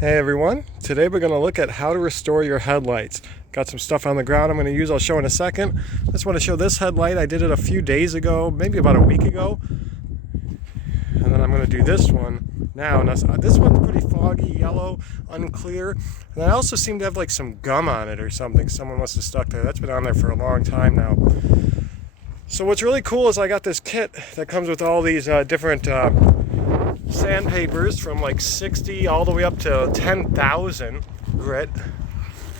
Hey everyone, today we're going to look at how to restore your headlights. Got some stuff on the ground I'm going to use, I'll show in a second. I just want to show this headlight. I did it a few days ago, maybe about a week ago. And then I'm going to do this one now. Now this one's pretty foggy, yellow, unclear. And I also seem to have like some gum on it or something. Someone must have stuck there. That's been on there for a long time now. So what's really cool is I got this kit that comes with all these different sandpapers from like 60 all the way up to 10,000 grit.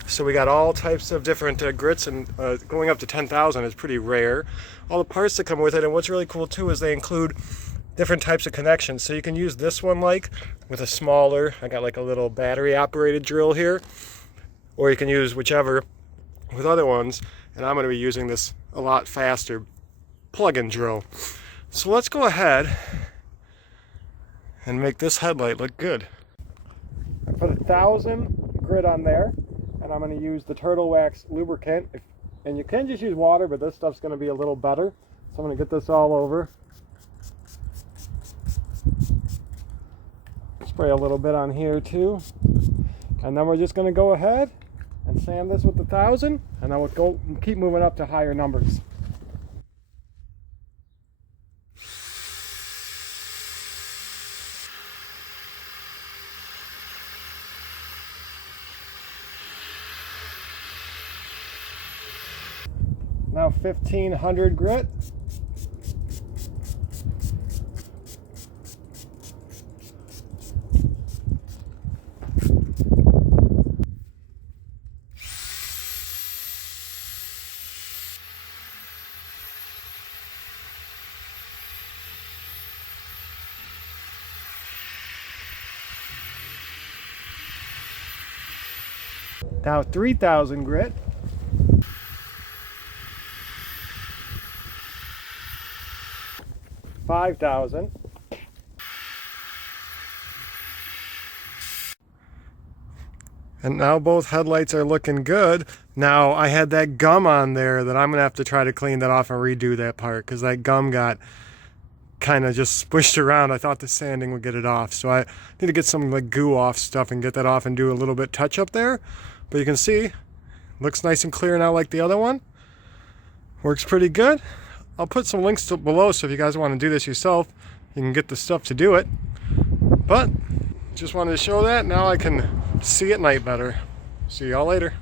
So we got all types of different grits, and going up to 10,000 is pretty rare. All the parts that come with it, and what's really cool too is they include different types of connections. So you can use this one like with a smaller, I got like a little battery operated drill here, or you can use whichever with other ones, and I'm going to be using this a lot faster plug-in drill. So let's go ahead and make this headlight look good. I put 1,000 grit on there, and I'm going to use the Turtle Wax lubricant. And you can just use water, but this stuff's going to be a little better. So I'm going to get this all over. Spray a little bit on here too. And then we're just going to go ahead and sand this with 1,000, and then we'll keep moving up to higher numbers. Now 1,500 grit. Now 3,000 grit. $5,000. And now both headlights are looking good. Now I had that gum on there that I'm gonna have to try to clean that off and redo that part, because that gum got kind of just squished around. I thought the sanding would get it off, so I need to get some like goo off stuff and get that off and do a little bit touch up there. But you can see, looks nice and clear now like the other one. Works pretty good. I'll put some links below, so if you guys want to do this yourself, you can get the stuff to do it. But just wanted to show that. Now I can see at night better. See y'all later.